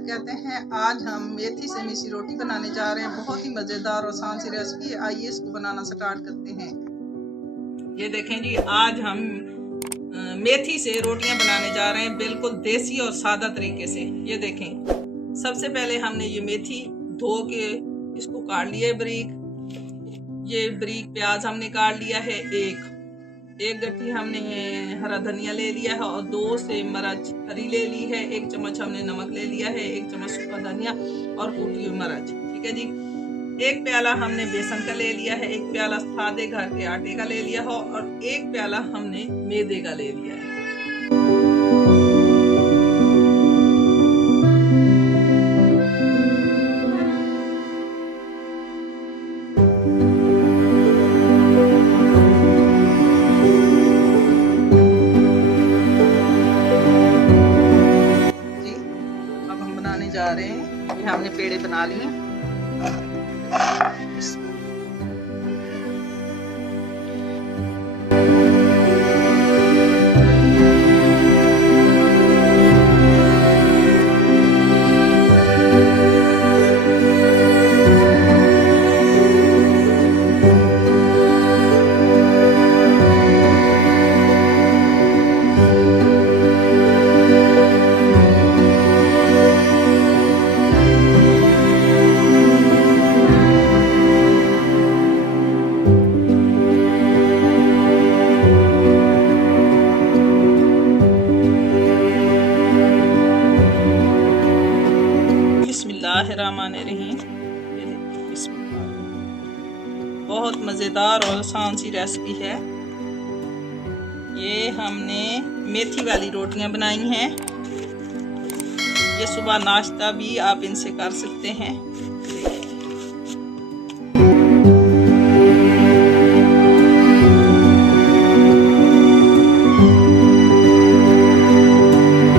नाहिद कहते हैं। आज हम मेथी से मिसी रोटी बनाने जा रहे हैं। बहुत ही मज़ेदार और आसान सी रेसिपी है। आइए इसको बनाना स्टार्ट करते हैं। ये देखें जी, आज हम मेथी से रोटियां बनाने जा रहे हैं, बिल्कुल देसी और सादा तरीके से। ये देखें, सबसे पहले हमने ये मेथी धो के इसको काट लिया है बारीक। ये बारीक प्याज हमने काट लिया है। एक गट्ठी हमने हरा धनिया ले लिया है और 2 से मिर्च हरी ले ली है। 1 चम्मच हमने नमक ले लिया है। 1 चम्मच सूखा धनिया और कुटी हुई मिर्च। ठीक है जी। 1 प्याला हमने बेसन का ले लिया है। 1 प्याला सादे घर के आटे का ले लिया है और 1 प्याला हमने मैदे का ले लिया है। जा रहे हैं, ये हमने पेड़े बना लिए। बिस्मिल्लाहिर्रहमानिर्रहीम। बहुत मज़ेदार और आसान सी रेसिपी है। ये हमने मेथी वाली रोटियां बनाई हैं। ये सुबह नाश्ता भी आप इनसे कर सकते हैं।